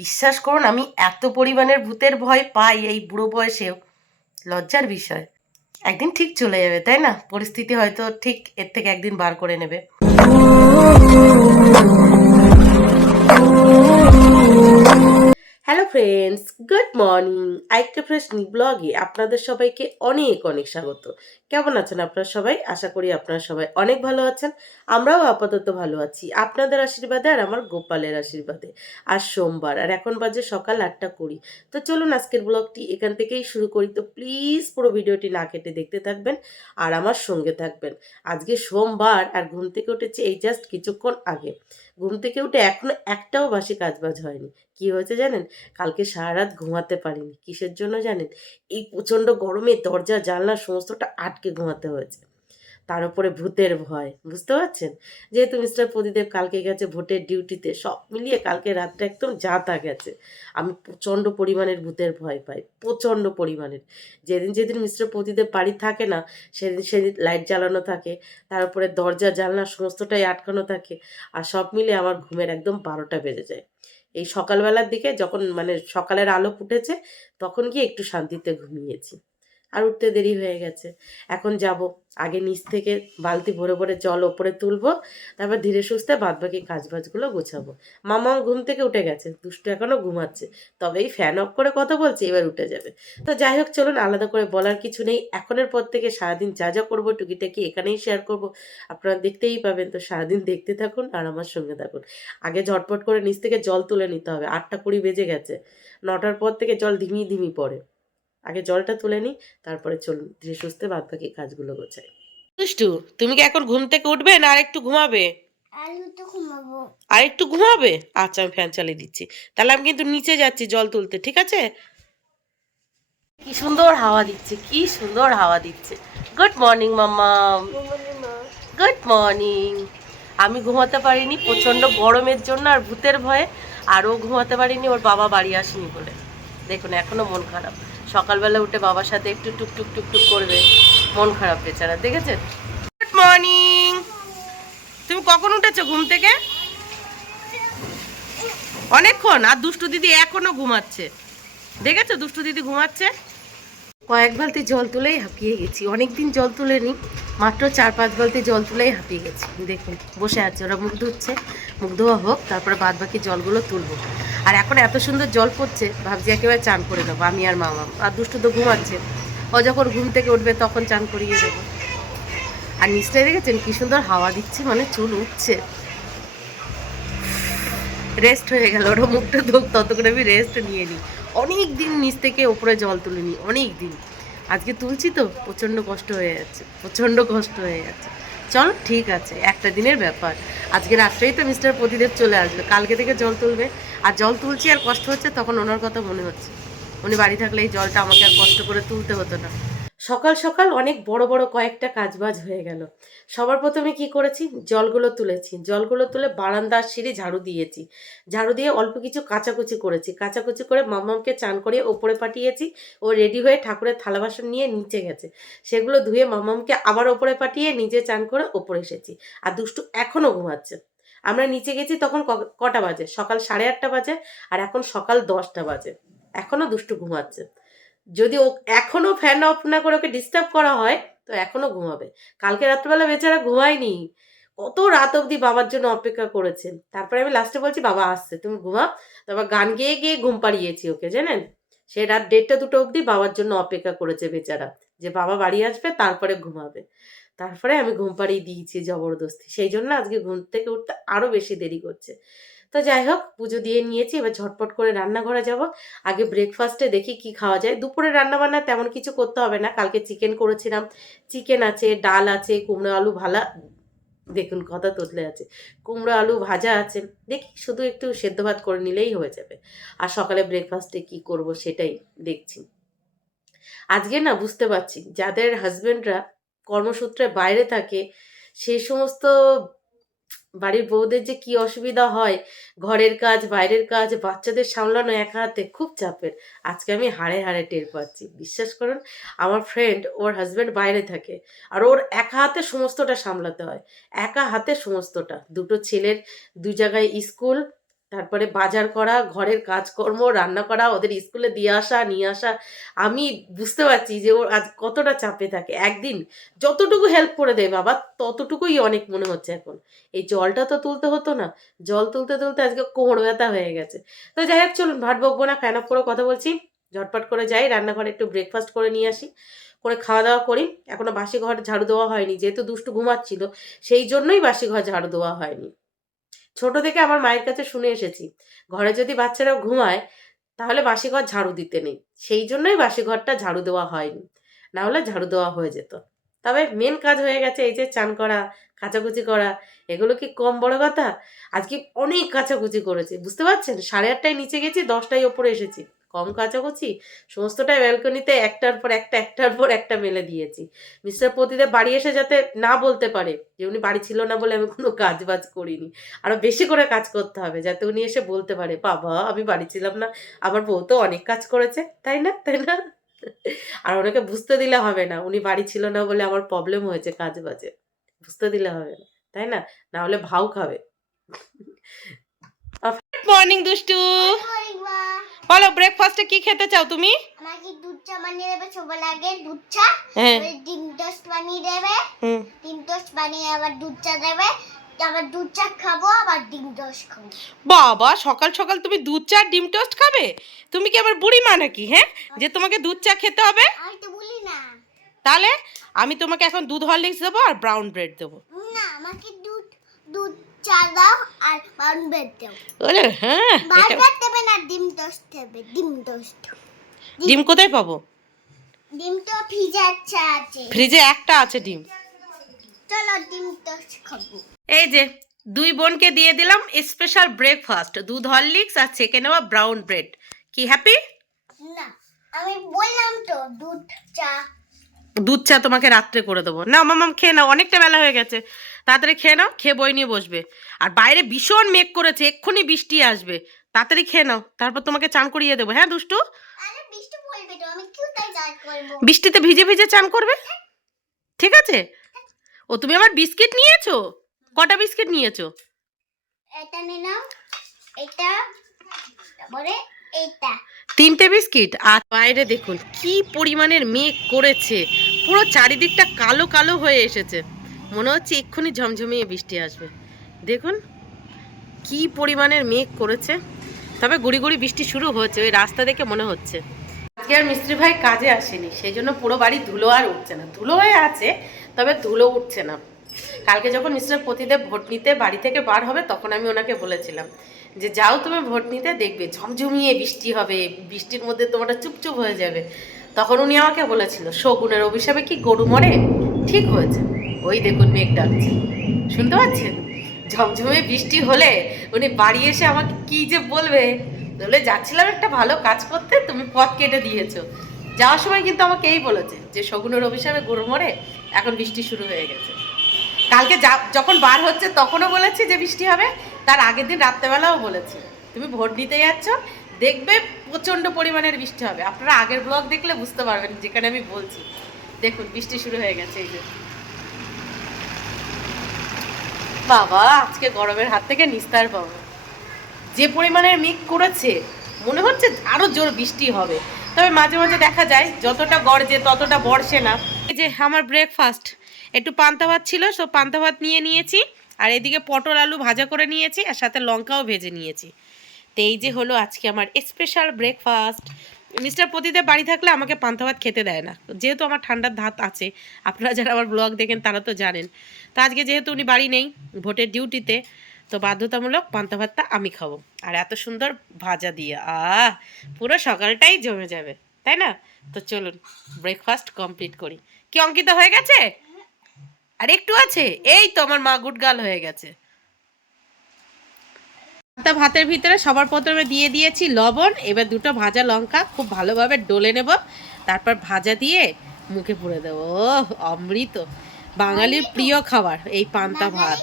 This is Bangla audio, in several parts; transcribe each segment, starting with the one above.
বিশ্বাস করুন আমি এত পরিমাণের ভূতের ভয় পাই এই বুড়ো বয়সেও, লজ্জার বিষয়। একদিন ঠিক চলে যাবে, তাই না? পরিস্থিতি হয়তো ঠিক এর থেকে একদিন বার করে নেবে। Hello friends, good morning. আরেকটা ফ্রেশ ব্লগে আপনাদের সবাইকে অনেক অনেক স্বাগত। কেমন আছেন আপনারা সবাই? আশা করি আপনারা সবাই অনেক ভালো আছেন। আমরাও আপাতত ভালো আছি আপনাদের আশীর্বাদে আর আমার গোপালের আশীর্বাদে। আজ সোমবার আর এখন বাজে সকাল 8:20। তো চলুন আজকের ব্লগটি এখান থেকেই শুরু করি। তো প্লিজ পুরো ভিডিওটি না কেটে দেখতে থাকবেন আর আমার সঙ্গে থাকবেন। আজকে সোমবার আর ঘুম থেকে উঠেছে এই জাস্ট কিছুক্ষণ আগে। ঘুম থেকে উঠে এখনো একটাও বাসি কাজবাজ হয়নি। কি হয়েছে জানেন? কালকে সারা রাত ঘুমাতে পারিনি। কিসের জন্য জানেন? এই প্রচণ্ড গরমে দরজা জানলা সমস্তটা আটকে ঘুমাতে হয়েছে। তার উপরে ভূতের ভয়, বুঝতে পারছেন? যেহেতু মিস্টার প্রদীপ কালকে গেছে ভোটের ডিউটিতে, সব মিলিয়ে কালকে রাতটা একদম যা গেছে। আমি প্রচণ্ড পরিমাণের ভূতের ভয় পাই, প্রচণ্ড পরিমাণের। যেদিন যেদিন মিস্টার প্রদীপ বাড়ি থাকে না, সেদিন সেদিন লাইট জ্বালানো থাকে, তার উপরে দরজা জানলা সমস্তটাই আটকানো থাকে, আর সব মিলিয়ে আমার ঘুমের একদম 12টা বেজে যায়। এই সকালবেলার দিকে যখন মানে সকালের আলো ফুটেছে, তখন গিয়ে একটু শান্তিতে ঘুমিয়েছি। আর উঠতে দেরি হয়ে গেছে। এখন যাব, আগে নিচ থেকে বালতি ভরে ভরে জল ওপরে তুলবো, তারপর ধীরে সুস্থে বাদবাকি কাজবাজগুলো গোছাবো। মামাও ঘুম থেকে উঠে গেছে, দুষ্টু এখনো ঘুমাচ্ছে। তবে এই ফ্যান অফ করে কথা বলছে, এবার উঠে যাবে। তো যাই হোক, চলুন, আলাদা করে বলার কিছু নেই। এখনের পর থেকে সারাদিন যা যা করবো টুকিটাকি এখানেই শেয়ার করব। আপনারা দেখতেই পাবেন। তো সারাদিন দেখতে থাকুন আর আমার সঙ্গে থাকুন। আগে ঝটপট করে নিচ থেকে জল তুলে নিতে হবে। 8:20 বেজে গেছে। 9টার পর থেকে জল ধিমি ধিমি পড়ে। আগে জলটা তুলে নিই, তারপরে চলুন ধীরে সুস্থে বাদ বাকি কাজগুলো গোছাই। দুষ্টু, তুমি কি এখন ঘুম থেকে উঠবে না আর একটু ঘুমাবে? আর একটু ঘুমাবে? আচ্ছা, আমি ফ্যান চালিয়ে দিচ্ছি। তাহলে আমি কিন্তু নিচে যাচ্ছি জল তুলতে, ঠিক আছে? কি সুন্দর হাওয়া দিচ্ছে, কি সুন্দর হাওয়া দিচ্ছে। গুড মর্নিং মাম্মা। Good morning. আমি ঘুমাতে পারিনি প্রচণ্ড গরমের জন্য আর ভূতের ভয়ে, আর ও ঘুমাতে পারিনি ওর বাবা বাড়ি আসেনি বলে। দেখুন এখনো মন খারাপ। সকালবেলা উঠে বাবার সাথে একটু টুকটুক টুকটুক করবে, মন খারাপ বেচারা, দেখেছেন? Good morning. তুমি কখন উঠেছো ঘুম থেকে? অনেকক্ষণ। আর দুষ্টু দিদি এখনো ঘুমাচ্ছে, দেখেছো? দুষ্টু দিদি ঘুমাচ্ছে। কয়েক বালতি জল তুলেই হাঁপিয়ে গেছি। অনেকদিন জল তুলেনি, মাত্র 4-5 বালতি জল তুলেই হাঁপিয়ে গেছি। দেখুন বসে আছে, ওরা মুখ ধুচ্ছে, মুখ ধোয়া হোক, তারপরে বাদ বাকি জলগুলো তুলবো। আর এখন এত সুন্দর জল পড়ছে, ভাবছি একেবারে চান করে নেবো আমি আর মামা। আর দুষ্টু তো ঘুমাচ্ছে, ও যখন ঘুম থেকে উঠবে তখন চান করিয়ে দেবো। আর নিচটায় দেখেছেন কি সুন্দর হাওয়া দিচ্ছে, মানে চুল উঠছে। রেস্ট হয়ে গেল, ওরা মুখটা ধোক, ততক্ষণ আমি রেস্ট নিয়ে নিই। অনেক দিন নিচ থেকে ওপরে জল তুলিনি, অনেক দিন। আজকে তুলছি তো প্রচণ্ড কষ্ট হয়ে যাচ্ছে, প্রচণ্ড কষ্ট হয়ে যাচ্ছে। চল ঠিক আছে, একটা দিনের ব্যাপার। আজকে রাত্রেই তো মিস্টার প্রদীপ চলে আসবে, কালকে থেকে জল তুলবে। আর জল তুলছি আর কষ্ট হচ্ছে, তখন ওনার কথা মনে হচ্ছে। উনি বাড়ি থাকলে এই জলটা আমাকে আর কষ্ট করে তুলতে হতো না। সকাল সকাল অনেক বড় বড় কয়েকটা কাজবাজ হয়ে গেল। সবার প্রথমে কি করেছি, জলগুলো তুলেছি, জলগুলো তুলে বারান্দার সিঁড়ি ঝাড়ু দিয়েছি। ঝাড়ু দিয়ে অল্প কিছু কাচাকুচি করেছি, কাচাকুচি করে মাম্মামকে চান করিয়ে ওপরে পাঠিয়েছি। ও রেডি হয়ে ঠাকুরের থালা বাসন নিয়ে নিচে গেছে, সেগুলো ধুয়ে মাম্মামকে আবার ওপরে পাঠিয়ে নিজে চান করে ওপরে এসেছি। আর দুষ্টু এখনও ঘুমাচ্ছে। আমরা নিচে গেছি তখন কটা বাজে? সকাল 8:30 বাজে, আর এখন সকাল 10টা বাজে। এখনও দুষ্টু ঘুমাচ্ছে। যদি ও এখনো ফ্যান অফ না করে ওকে ডিস্টার্ব করা হয়, তো এখনো ঘুমাবে। কালকে রাত্রেবেলা বেচারা ঘুমায়নি, কত রাত অবধি বাবার জন্য অপেক্ষা করেছে। তারপরে আমি লাস্টে বলছি বাবা আসছে, তুমি ঘুমাও। তারপর গান গেয়ে গিয়ে ঘুম পাড়িয়েছি ওকে, জানেন? সে রাত 1:30-2টো অবধি বাবার জন্য অপেক্ষা করেছে বেচারা, যে বাবা বাড়ি আসবে তারপরে ঘুমাবে। তারপরে আমি ঘুম পাড়িয়ে দিয়েছি জবরদস্তি, সেই জন্য আজকে ঘুম থেকে উঠতে আরো বেশি দেরি করছে। তো যাই হোক, পুজো দিয়ে নিয়েছি, এবার ঝটপট করে রান্নাঘরে যাব। আগে ব্রেকফাস্টে দেখি কি খাওয়া যায়। দুপুরে রান্নাবান্না তেমন কিছু করতে হবে না, কালকে চিকেন করেছিলাম। চিকেন আছে, ডাল আছে, কুমড়ো আলু ভালা, দেখুন কথা তোতলে আছে, কুমড়ো আলু ভাজা আছে। দেখি শুধু একটু সেদ্ধ ভাত করে নিলেই হয়ে যাবে। আর সকালে ব্রেকফাস্টে কি করব সেটাই দেখছি। আজকে না বুঝতে পারছি, যাদের হাজবেন্ডরা কর্মসূত্রে বাইরে থাকে, সেই সমস্ত বাড়ির বউদের যে কি অসুবিধা হয়, ঘরের কাজ, বাইরের কাজ, বাচ্চাদের সামলানো একা হাতে খুব চাপের। আজকে আমি হাড়ে হাড়ে টের পাচ্ছি। বিশ্বাস করুন, আমার ফ্রেন্ড, ওর হাজব্যান্ড বাইরে থাকে, আর ওর একা হাতে সমস্তটা সামলাতে হয়। একা হাতে সমস্তটা, দুটো ছেলের 2 জায়গায় স্কুল, তারপরে বাজার করা, ঘরের কাজকর্ম, রান্না করা, ওদের স্কুলে দিয়ে আসা নিয়ে আসা। আমি বুঝতে পারছি যে ওর আজ কতটা চাপে থাকে। একদিন যতটুকু হেল্প করে দেয় বাবা ততটুকুই অনেক মনে হচ্ছে এখন। এই জলটা তো তুলতে হতো না, জল তুলতে তুলতে আজকে কোমর ব্যথা হয়ে গেছে। তো যাই হোক চলুন, ভাট বকবো না, ফ্যান অফ করে কথা বলছি। ঝটপট করে যাই রান্নাঘরে, একটু ব্রেকফাস্ট করে নিয়ে আসি, করে খাওয়া দাওয়া করি। এখনো বাসি ঘর ঝাড়ু দেওয়া হয়নি, যেহেতু দুষ্টু ঘুমাচ্ছিল সেই জন্যই বাসি ঘর ঝাড়ু দেওয়া হয়নি। ছোট থেকে আমার মায়ের কাছে শুনে এসেছি, ঘরে যদি বাচ্চারা ঘুমায় তাহলে বাসি ঘর ঝাড়ু দিতে নেই, সেই জন্যই বাসি ঘরটা ঝাড়ু দেওয়া হয়নি, না হলে ঝাড়ু দেওয়া হয়ে যেত। তবে মেন কাজ হয়ে গেছে, এই যে চান করা, কাচাকুচি করা, এগুলো কি কম বড় কথা? আজকে অনেক কাচাকুচি করেছি, বুঝতে পারছেন? 8:30টায় নিচে গেছি, 10টায় ওপরে এসেছি। কম কাচাকুচি? সমস্তটাই ব্যালকনিতে একটার পর একটা একটার পর একটা মেলে দিয়েছি। মিস্টার প্রতিদেব বাড়ি এসে যাতে না বলতে পারে যে উনি বাড়ি ছিল না বলে আমি কোনো কাজ বাজ করিনি। আরো বেশি করে কাজ করতে হবে যাতে উনি এসে বলতে পারে, বাবা আমি বাড়ি ছিলাম না, আমার বউ তো অনেক কাজ করেছে, তাই না তাই না? আর ওনাকে বুঝতে দিলে হবে না উনি বাড়ি ছিল না বলে আমার প্রবলেম হয়েছে কাজ বাজে, বুঝতে দিলে হবে না, তাই না? না হলে ভাও খাবে। মর্নিং দুষ্টু, বলো ব্রেকফাস্টে কি খেতে চাও তুমি? আমাকে দুধ চা বানিয়ে দেবে, সবার আগে দুধ চা, ডিম টোস্ট বানিয়ে দেবে, ডিম টোস্ট বানিয়ে আবার দুধ চা দেবে, আবার দুধ চা খাবো, আবার ডিম টোস্ট খাবো। বাবা সকাল সকাল তুমি দুধ চা ডিম টোস্ট খাবে? তুমি কি আবার বুড়ি মা নাকি, হ্যাঁ, যে তোমাকে দুধ চা খেতে হবে? আমি তো বলি না। তাহলে আমি তোমাকে এখন দুধ হরলিক্স দেবো আর ব্রাউন ব্রেড দেবো। না, আমাকে দুধ দুধ চা দাও আর ব্রাউন ব্রেড দাও। ওরে হ্যাঁ, বার্গার দেবে না, ডিম টোস্ট দেবে, ডিম টোস্ট। ডিম কোথায় পাবো? ডিম তো ফ্রিজে আছে। ফ্রিজে একটা আছে ডিম। চলো ডিম টোস্ট খাবো। এই যে দুই বোনকে দিয়ে দিলাম স্পেশাল ব্রেকফাস্ট, দুধ হরলিক্স আর ছেঁকে নেওয়া ব্রাউন ব্রেড। কি হ্যাপি? না, আমি বললাম তো দুধ চা। দুধ চা তোমাকে রাত্রে করে দেবো। না মামাম খেয়ে নাও, অনেকটা বেলা হয়ে গেছে, তাড়াতাড়ি খেয়ে নাও, খেয়ে বই নিয়ে বসবে। আর বাইরে ভীষণ মেঘ করেছে, এক্ষুনি বৃষ্টি আসবে, তাড়াতাড়ি খেয়ে নাও, তারপর তোমাকে চান করিয়ে দেবো। হ্যাঁ দুষ্টু? আরে বৃষ্টি পড়বে তো, আমি কি তাই চান করব? বৃষ্টিতে ভিজে ভিজে চান করবে, ঠিক আছে? ও তুমি আবার বিস্কিট নিয়েছো? কটা বিস্কিট নিয়েছো? এটা নে নাও, এটা, তারপরে এইটা। 3টে বিস্কিট। আর বাইরে দেখুন কি পরিমাণের মেঘ করেছে, পুরো চারিদিকটা কালো কালো হয়ে এসেছে, মনে হচ্ছে এক্ষুনি ঝমঝমিয়ে বৃষ্টি আসবে। দেখুন কি পরিমাণের মেঘ করেছে, তবে গুড়ি গুড়ি বৃষ্টি শুরু হয়েছে, ওই রাস্তা দেখে মনে হচ্ছে। আজকে আর মিস্ত্রি ভাই কাজে আসেনি, সেই জন্য পুরো বাড়ি ধুলো আর উঠছে না, ধুলো হয়ে আছে তবে ধুলো উঠছে না। কালকে যখন মিস্টার প্রতিদেব ভোট নিতে বাড়ি থেকে বার হবে তখন আমি ওনাকে বলেছিলাম যে যাও তুমি ভোট নিতে, দেখবে ঝমঝমিয়ে বৃষ্টি হবে, বৃষ্টির মধ্যে তোমরা চুপচুপ হয়ে যাবে। তখন উনি আমাকে বলেছিল শগুনের অভিশাপে কি গরু মরে? ঠিক হয়েছে, ওই দেখুন মেঘ ডাকছে, শুনতে পাচ্ছেন? ঝমঝমে বৃষ্টি হলে উনি বাড়ি এসে আমাকে কি যে বলবে, বলে যাচ্ছিলাম একটা ভালো কাজ করতে, তুমি পথ কেটে দিয়েছো। যাওয়ার সময় কিন্তু আমাকে এই বলেছে যে শগুনের অভিশাপে গরু মরে, এখন বৃষ্টি শুরু হয়ে গেছে। কালকে যখন বার হচ্ছে তখনও বলেছে যে বৃষ্টি হবে, তার আগের দিন রাত্রেবেলাও বলেছে তুমি ভোট দিতে যাচ্ছ, দেখবে প্রচণ্ড পরিমাণের বৃষ্টি হবে। আপনারা আগের ব্লগ দেখলে বুঝতে পারবেন যেখানে আমি বলছি। দেখুন বৃষ্টি শুরু হয়ে গেছে, এই যে বাবা আজকে গরমের হাত থেকে নিস্তার পাবো। যে পরিমাণের মেঘ করেছে মনে হচ্ছে আরো জোর বৃষ্টি হবে, তবে মাঝে মাঝে দেখা যায় যতটা গর্জে ততটা বর্ষে না। এই যে আমার ব্রেকফাস্ট, একটু পান্তা ভাত ছিল, সব পান্তা ভাত নিয়ে নিয়েছি, আর এদিকে পটল আলু ভাজা করে নিয়েছি, আর সাথে লঙ্কাও ভেজে নিয়েছি। তো এই যে হলো আজকে আমার স্পেশাল ব্রেকফাস্ট। মিস্টার প্রতিদেব বাড়ি থাকলে আমাকে পান্তা ভাত খেতে দেয় না, যেহেতু আমার ঠান্ডার ধাত আছে, আপনারা যারা আমার ব্লগ দেখেন তারা তো জানেন। তো আজকে যেহেতু উনি বাড়ি নেই, ভোটের ডিউটিতে, তো বাধ্যতামূলক পান্তা ভাতটা আমি খাবো, আর এত সুন্দর ভাজা দিয়ে পুরো সকালটাই জমে যাবে, তাই না? তো চলুন ব্রেকফাস্ট কমপ্লিট করি। কি অঙ্কিতা হয়ে গেছে? আর একটু আছে, এই তো আমার মা গুড গার্ল হয়ে গেছে। পান্তা ভাতের ভিতরে সবার প্রথমে দিয়ে দিয়েছি লবণ, এবার দুটো ভাজা লঙ্কা খুব ভালোভাবে ডলে নেব, তারপর ভাজা দিয়ে মুখে পুরে দেবো। অমৃত, বাঙালির প্রিয় খাবার এই পান্তা ভাত।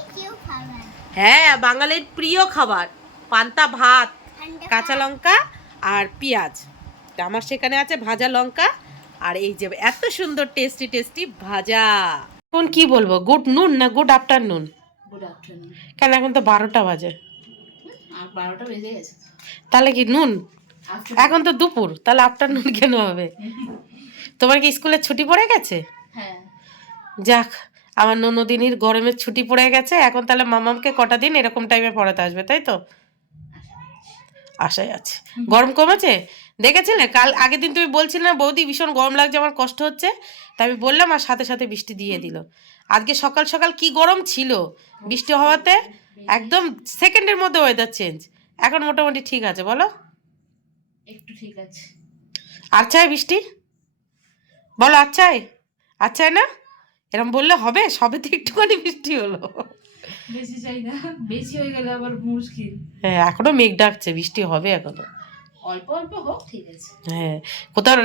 হ্যাঁ, বাঙালির প্রিয় খাবার পান্তা ভাত, কাঁচা লঙ্কা আর পেঁয়াজ। আমার সেখানে আছে ভাজা লঙ্কা, আর এই যে এত সুন্দর টেস্টি টেস্টি ভাজা। এখন কি বলবো, গুড নুন না গুড আফটারনুন? Good afternoon. কেন এখন তো 12টা বাজে। আর 12টা বেজে গেছে। তাহলে কি নুন? এখন তো দুপুর, তাহলে আফটারনুন কেন হবে? তোমার কি স্কুলের ছুটি পড়ে গেছে? হ্যাঁ, যাক, আমার ননদিনীর গরমের ছুটি পড়ে গেছে, এখন তাহলে মামামকে কটা দিন এরকম টাইমে পড়াতে আসবে, তাই তো? আশায় আছে। গরম কমেছে? দেখেছিলে কাল আগের দিন তুমি বলছিলে না বৌদি ভীষণ গরম লাগছে, আমার কষ্ট হচ্ছে, তাই আমি বললাম আর সাথে সাথে বৃষ্টি দিয়ে দিল। আজকে সকাল সকাল কি গরম ছিল, বৃষ্টি হওয়াতে একদম সেকেন্ডের মধ্যে ওয়েদার চেঞ্জ। এখন মোটামুটি ঠিক আছে, বলো? একটু ঠিক আছে। আচ্ছায় বৃষ্টি বলো, আচ্ছায়? আচ্ছায় না, এরকম বললে হবে? সবে তো একটুখানি বৃষ্টি হলো। বেশি চাই না, বেশি হয়ে গেলে আবার মুশকিল। হ্যাঁ, এখনো মেঘ ডাকছে, বৃষ্টি হবে এখনো। অল্প অল্প হোক, ঠিক আছে। হ্যাঁ, কোথাও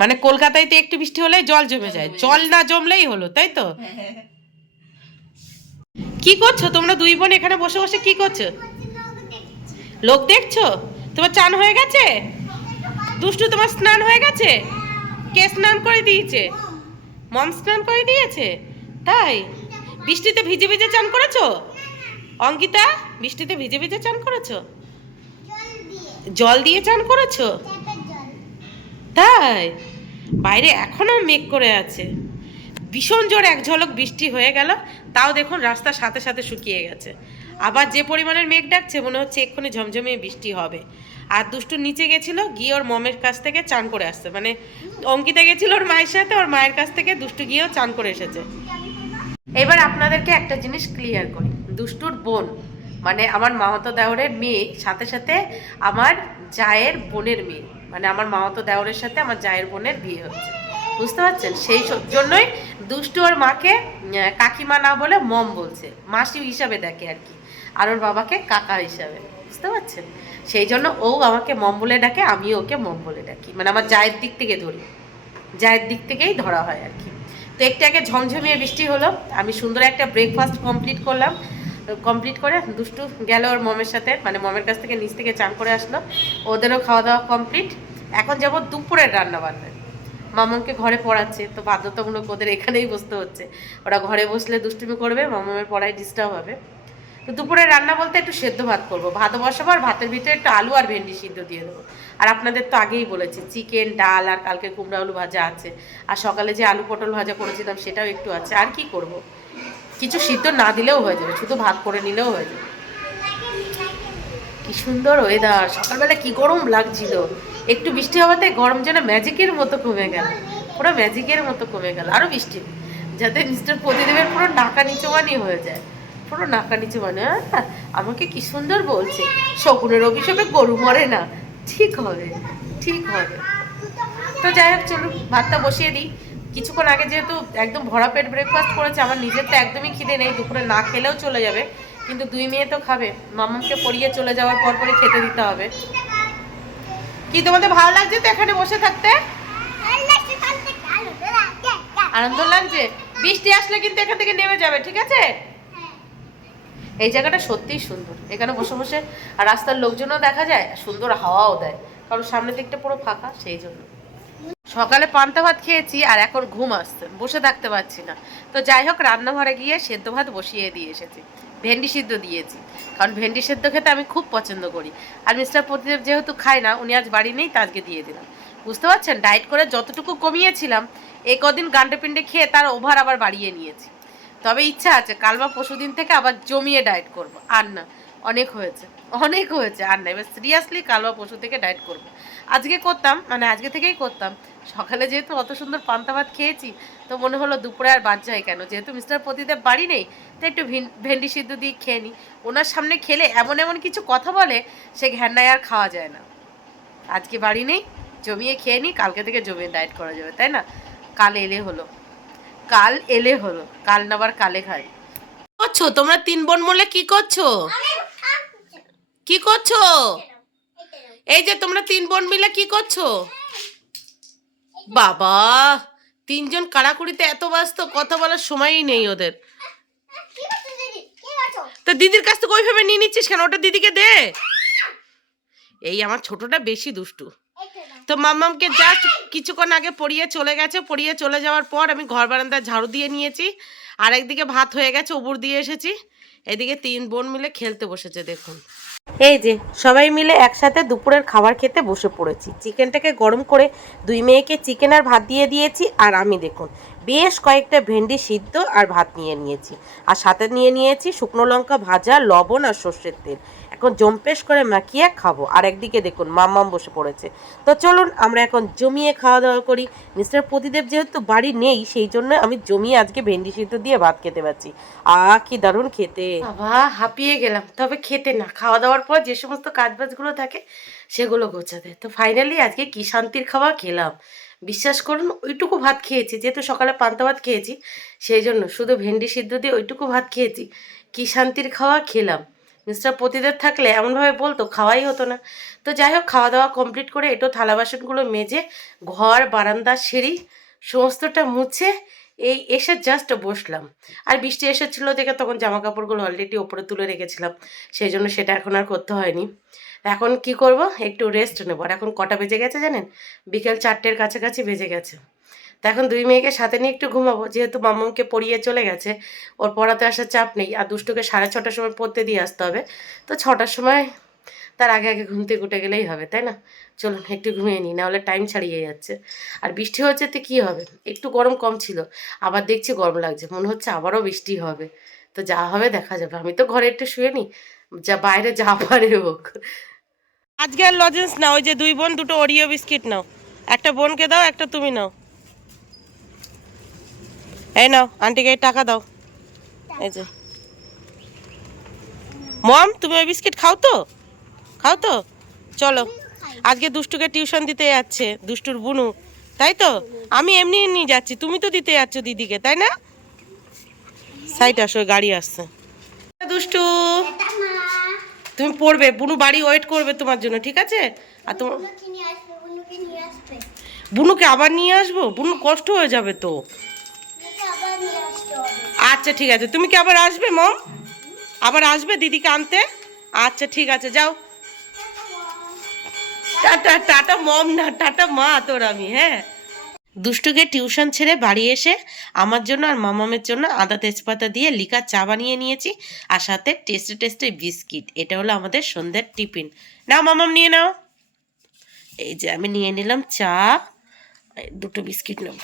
মানে কলকাতায় তো একটু বৃষ্টি হলেই জল জমে যায়, জল না জমলেই হলো, তাই তো? কি করছো তোমরা দুই বোন এখানে বসে বসে, কি করছো? লোক দেখছো? তোমার চান হয়ে গেছে? দুষ্টু তোমার স্নান হয়ে গেছে? কে স্নান করে দিয়েছে? মম স্নান করে দিয়েছে? তাই? বৃষ্টিতে ভিজে ভিজে চান করেছো? অঙ্কিতা, বৃষ্টিতে ভিজে ভিজে চান করেছো? জল দিয়ে চান করেছো? তাই? বাইরে এখনো মেঘ করে আছে, ভীষণ জোর এক ঝলক বৃষ্টি হয়ে গেল, তাও দেখুন রাস্তার সাথে সাথে শুকিয়ে গেছে। আবার যে পরিমাণের মেঘ ডাকছে মনে হচ্ছে এক্ষুনি ঝমঝমিয়ে বৃষ্টি হবে। আর দুষ্টু নিচে গেছিল, গিয়ে ওর মমের কাছ থেকে চান করে আসছে, মানে অঙ্কিতা গেছিল ওর মায়ের সাথে, ওর মায়ের কাছ থেকে দুষ্টু গিয়েও চান করে এসেছে। এবার আপনাদেরকে একটা জিনিস ক্লিয়ার করি, দুষ্টুর বোন মানে আমার মামাতো দেওরের মেয়ে, সাথে সাথে আমার জায়ের বোনের মেয়ে, মানে আমার মামাতো দেওরের সাথে আমার জায়ের বোনের বিয়ে হচ্ছে, বুঝতে পারছেন? সেই জন্যই দুষ্টু ওর মাকে কাকিমা না বলে মম বলছে, মাসি হিসাবে দেখে আর কি, আর ওর বাবাকে কাকা হিসাবে, বুঝতে পারছেন? সেই জন্য ও আমাকে মম বলে ডাকে, আমিও ওকে মম বলে ডাকি, মানে আমার জায়ের দিক থেকে ধরি, জায়ের দিক থেকেই ধরা হয় আর কি। তো একটু আগে ঝমঝমিয়ে বৃষ্টি হলো, আমি সুন্দর একটা ব্রেকফাস্ট কমপ্লিট করলাম, কমপ্লিট করে দুষ্টু গেল ওর মমের সাথে, মানে মমের কাছ থেকে নিচ থেকে চান করে আসলো, ওদেরও খাওয়া দাওয়া কমপ্লিট। এখন যাব দুপুরের রান্না বান্নায়, মামাকে ঘরে পড়াচ্ছে, তো বাধ্যতামূলক ওদের এখানেই বসতে হচ্ছে, ওরা ঘরে বসলে দুষ্টুমি করবে, মামামের পড়ায় ডিস্টার্ব হবে। তো দুপুরে রান্না বলতে একটু সেদ্ধ ভাত করবো, ভাত বসাবো, আর ভাতের ভিতরে একটু আলু আর ভেন্ডি সিদ্ধ দিয়ে দেবো। আর আপনাদের তো আগেই বলেছি চিকেন, ডাল আর কালকে কুমড়া আলু ভাজা আছে, আর সকালে যে আলু পটল ভাজা করেছিলাম সেটাও একটু আছে। আর কি করব, কিছু সিদ্ধ না দিলেও হয়ে যাবে, শুধু ভাত করে নিলেও হয়ে যাবে। কি সুন্দর ওয়েদার, সকালবেলা কি গরম লাগছিল, একটু বৃষ্টি হওয়াতে গরম যেন ম্যাজিকের মতো কমে গেল, পুরো ম্যাজিকের মতো কমে গেল। আরো বৃষ্টি, যাতে মিস্টার প্রতিদেবের পুরো নাকা নিচুমানি হয়ে যায়, পুরো নাকা নিচু, মানে আমাকে কি সুন্দর বলছে, শকুনের অভিশাপে গরু মরে না, ঠিক হবে, ঠিক হবে। তো যাই হোক, চলুন ভাতটা বসিয়ে দিই। কিছুক্ষণ আগে যেহেতু একদম ভরা পেট ব্রেকফাস্ট করেছে, আমার নিজের তো একদমই খিদে নেই, দুপুরে না খেলেও চলে যাবে, কিন্তু দুই মেয়ে তো খাবে, মামাকে পড়িয়ে চলে যাওয়ার পর পরই খেতে দিতে হবে। কি তোমাদের ভালো লাগছে তো এখানে বসে থাকতে? আনন্দ লাগছে? বৃষ্টি আসলে কিন্তু এখান থেকে নেমে যাবে, ঠিক আছে? এই জায়গাটা সত্যিই সুন্দর, এখানে বসে বসে আর রাস্তার লোকজনও দেখা যায়, সুন্দর হাওয়াও দেয়, কারণ সামনের দিকটা পুরো ফাঁকা, সেই জন্য। সকালে পান্তা ভাত খেয়েছি আর এখন ঘুম আসছে, বসে থাকতে পারছি না। তো যাই হোক, রান্নাঘরে গিয়ে সেদ্ধ ভাত বসিয়ে দিয়ে এসেছি, ভেন্ডি সিদ্ধ দিয়েছি, কারণ ভেন্ডি সেদ্ধ খেতে আমি খুব পছন্দ করি। আর মিস্টার প্রতিদেব যেহেতু খায় না, উনি আজ বাড়ি নেই, তা আজকে দিয়ে দিলাম। বুঝতে পারছেন, ডায়েট করে যতটুকু কমিয়েছিলাম এই কদিন গান্ডে পিন্ডে খেয়ে তার ওভার আবার বাড়িয়ে নিয়েছি। তবে ইচ্ছা আছে কাল বা পরশুদিন থেকে আবার জমিয়ে ডায়েট করব, আর না, অনেক হয়েছে, অনেক হয়েছে, আর না, এবার সিরিয়াসলি কাল বা পরশু থেকে ডায়েট করব। আজকে করতাম, মানে আজকে থেকেই করতাম, সকালে যেহেতু অত সুন্দর পান্তা ভাত খেয়েছি, তো মনে হলো দুপুরে আর বাদ যায় কেন, যেহেতু মিস্টার প্রতিদেব বাড়ি নেই, তো একটু ভেন্ডি সিদ্ধ দিয়ে খেয়ে নিই। ওনার সামনে খেলে এমন এমন কিছু কথা বলে, সে ঘ্যান্নায় আর খাওয়া যায় না। আজকে বাড়ি নেই, জমিয়ে খেয়ে নিই, কালকে থেকে জমিয়ে ডায়েট করা যাবে, তাই না? কাল এলে হলো, কাল এলে হলো, কাল না আবার কালে খাই। করছো তোমরা তিন বোন মিলে, কি করছো? কি করছো? এই যে তোমরা তিন বোন মিলে কি করছো? বাবা, তিনজন কাড়াকুড়িতে এত ব্যস্ত, কথা বলার সময়ই নেই ওদের। তো দিদির কাছ থেকে ওইভাবে নিয়ে নিচ্ছিস কেন, ওটা দিদিকে দে। এই আমার ছোটটা বেশি দুষ্টু। তো মাম্মামকে জাস্ট কিছুক্ষণ আগে পড়িয়ে চলে গেছে, পড়িয়ে চলে যাওয়ার পর আমি ঘর বারান্দা ঝাড়ু দিয়ে নিয়েছি, আর একদিকে ভাত হয়ে গেছে, উবুর দিয়ে এসেছি, এদিকে তিন বোন মিলে খেলতে বসেছে। দেখুন এই যে সবাই মিলে একসাথে দুপুরের খাবার খেতে বসে পড়েছি। চিকেনটাকে গরম করে দুই মেয়েকে চিকেন আর ভাত দিয়ে দিয়েছি, আর আমি দেখুন বেশ কয়েকটা ভেন্ডি সিদ্ধ আর ভাত নিয়ে নিয়েছি, আর সাথে নিয়ে নিয়েছি শুকনো লঙ্কা ভাজা, লবণ আর সর্ষের তেল। এখন জম্পেশ করে মাখিয়ে খাবো। আর একদিকে দেখুন মাম্মাম বসে পড়েছে। তো চলুন আমরা এখন জমিয়ে খাওয়া দাওয়া করি। মিস্টার প্রদীপ যেহেতু বাড়ি নেই, সেই জন্য আমি জমিয়ে আজকে ভেন্ডি সিদ্ধ দিয়ে ভাত খেতে পারছি। কি দারুণ খেতে! বাবা হাঁপিয়ে গেলাম, তবে খেতে না, খাওয়া দাওয়ার পর যে সমস্ত কাজবাজগুলো থাকে সেগুলো গোছাতে। তো ফাইনালি আজকে কি শান্তির খাওয়া খেলাম, বিশ্বাস করুন। ওইটুকু ভাত খেয়েছি, যেহেতু সকালে পান্তা ভাত খেয়েছি, সেই জন্য শুধু ভেন্ডি সিদ্ধ দিয়ে ওইটুকু ভাত খেয়েছি। কি শান্তির খাওয়া খেলাম। মিস্টার প্রতিদেব থাকলে এমনভাবে বলতো, খাওয়াই হতো না। তো যাই হোক, খাওয়া দাওয়া কমপ্লিট করে একটু থালা বাসনগুলো মেজে ঘর বারান্দা সিঁড়ি সমস্তটা মুছে এই এসে জাস্ট বসলাম। আর বৃষ্টি এসেছিলো দেখে তখন জামা কাপড়গুলো অলরেডি ওপরে তুলে রেখেছিলাম, সেই জন্য সেটা এখন আর করতে হয়নি। এখন কি করব, একটু রেস্ট নেবো। আর এখন কটা বেজে গেছে জানেন? বিকেল 4টের কাছাকাছি বেজে গেছে। তো এখন দুই মেয়েকে সাথে নিয়ে একটু ঘুমাবো, যেহেতু মাম্মামকে পড়িয়ে চলে গেছে, ওর পড়াতে আসার চাপ নেই। আর দুষ্টুকে 6:30টার সময় পড়তে দিয়ে আসতে হবে। তো 6টার সময় তার আগে আগে ঘুম থেকে উঠে গেলেই হবে, তাই না? চলুন একটু ঘুমিয়ে নিই, নাহলে টাইম ছাড়িয়ে যাচ্ছে। আর বৃষ্টি হচ্ছে তো কী হবে, একটু গরম কম ছিল, আবার দেখছি গরম লাগছে, মনে হচ্ছে আবারও বৃষ্টি হবে। তো যা হবে দেখা যাবে। আমি তো ঘরে একটু শুয়ে নিই, যা বাইরে যা পারে হোক। আজকে আর লজেন্স নাও, ওই যে 2 বোন 2টো ওরিও বিস্কিট নাও। একটা বোনকে দাও, একটা তুমি নাও। এই নাও, আন্টিকে এই টাকা দাও। এই যে মম, তুমি ওই বিস্কিট খাও তো? খাও তো? চলো, আজকে দুষ্টুকে টিউশন দিতে যাচ্ছে দুষ্টুর বুনু, তাই তো? আমি এমনি নিয়ে যাচ্ছি, তুমি তো দিতে যাচ্ছ দিদিকে, তাই না? সাইড আসো, গাড়ি আসছে। দুষ্টু, এটা মা তুমি পড়বে, বুনু বাড়ি ওয়েট করবে তোমার জন্য, ঠিক আছে? আর তোমার বুনুকে নিয়ে আসবে, বুনুকে নিয়ে আসবে, বুনুকে আবার নিয়ে আসবো? বুনু কষ্ট হয়ে যাবে তো। বুনুকে আবার নিয়ে আসতে হবে। আচ্ছা ঠিক আছে, তুমি কি আবার আসবে মম? আবার আসবে দিদিকে আনতে? আচ্ছা ঠিক আছে, যাও। টাটা, টাটা মম না, টাটা মা তোর আমি। হ্যাঁ, দুষ্টুকে টিউশন ছেড়ে বাড়ি এসে আমার জন্য আর মামামের জন্য আদা তেজপাতা দিয়ে লিকার চা বানিয়ে নিয়েছি, আর সাথে টেস্টে টেস্টে বিস্কিট। এটা হলো আমাদের সন্ধ্যার টিফিন। নাও মামাম, নিয়ে নাও। এই যে আমি নিয়ে নিলাম চা, 2টো বিস্কিট নেব।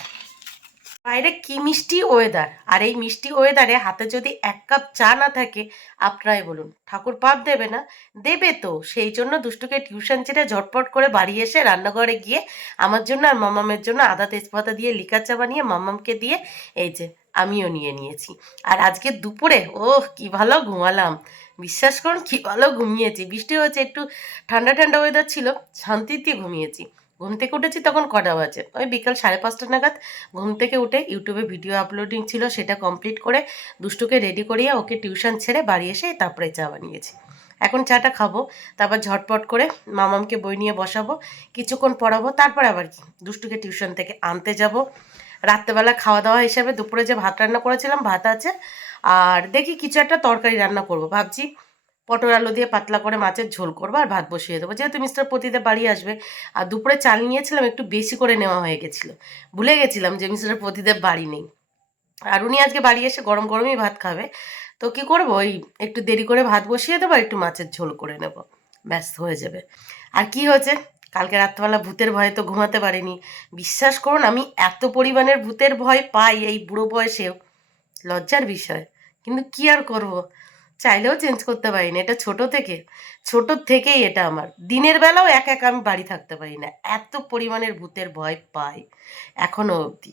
বাইরে কি মিষ্টি ওয়েদার, আর এই মিষ্টি ওয়েদারে হাতে যদি 1 কাপ চা না থাকে, আপনারাই বলুন ঠাকুর পাপ দেবে না? দেবে তো। সেই জন্য দুষ্টুকে টিউশন ছেড়ে ঝটপট করে বাড়ি এসে রান্নাঘরে গিয়ে আমার জন্য আর মামামের জন্য আদা তেজপাতা দিয়ে লিকার চা বানিয়ে মামামকে দিয়ে এই যে আমিও নিয়ে নিয়েছি। আর আজকে দুপুরে কি ভালো ঘুমালাম, বিশ্বাস করুন কি ভালো ঘুমিয়েছি। বৃষ্টি হয়েছে, একটু ঠান্ডা ঠান্ডা ওয়েদার ছিল, শান্তিতে ঘুমিয়েছি। ঘুম থেকে উঠেছি তখন কটা বাজে, ওই বিকাল 5:30 নাগাদ। ঘুম থেকে উঠে ইউটিউবে ভিডিও আপলোডিং ছিল, সেটা কমপ্লিট করে দুষ্টুকে রেডি করিয়ে ওকে টিউশন ছেড়ে বাড়ি এসে তারপরে চা বানিয়েছি। এখন চাটা খাবো, তারপর ঝটপট করে মামামকে বই নিয়ে বসাবো, কিছুক্ষণ পড়াবো, তারপর আবার কি দুষ্টুকে টিউশন থেকে আনতে যাব। রাত্রেবেলা খাওয়া দাওয়া হিসাবে দুপুরে যে ভাত রান্না করেছিলাম ভাত আছে, আর দেখি কিছু একটা তরকারি রান্না করব ভাবছি। পটল আলু দিয়ে পাতলা করে মাছের ঝোল করবো আর ভাত বসিয়ে দেবো, যেহেতু মিস্টার প্রতিদেব বাড়ি আসবে। আর দুপুরে চাল নিয়েছিলাম, একটু বেশি করে নেওয়া হয়ে গেছিলো, ভুলে গেছিলাম যে মিস্টার প্রতিদেব বাড়ি নেই। আর উনি আজকে বাড়ি এসে গরম গরমই ভাত খাবে। তো কি করব, ওই একটু দেরি করে ভাত বসিয়ে দেবো, একটু মাছের ঝোল করে নেব, ব্যাস হয়ে যাবে। আর কি হয়েছে, কালকে রাত্রবেলা ভূতের ভয়ে তো ঘুমাতে পারিনি। বিশ্বাস করুন আমি এত পরিমাণের ভূতের ভয় পাই এই বুড়ো বয়সেও, লজ্জার বিষয়। কিন্তু কি আর করব, চাইলেও চেঞ্জ করতে পারি না। এটা ছোট থেকেই এটা আমার। দিনের বেলাও একা একা আমি বাড়ি থাকতে পারি না, এত পরিমাণের ভূতের ভয় পাই এখনো অবধি।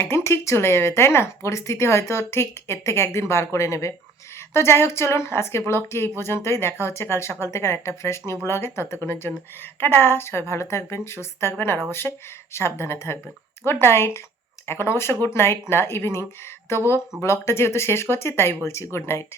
একদিন ঠিক চলে যাবে, তাই না? পরিস্থিতি হয়তো ঠিক এর থেকে একদিন বার করে নেবে। তো যাই হোক, চলুন আজকে ব্লগটি এই পর্যন্তই। দেখা হচ্ছে কাল সকাল থেকে আর একটা ফ্রেশ নিউ ব্লগে। ততক্ষণের জন্য টাটা, সবাই ভালো থাকবেন, সুস্থ থাকবেন, আর অবশ্যই সাবধানে থাকবেন। Good night. এখন অবশ্য গুড নাইট না, ইভিনিং, তবুও ব্লগটা যেহেতু শেষ করছি তাই বলছি গুড নাইট।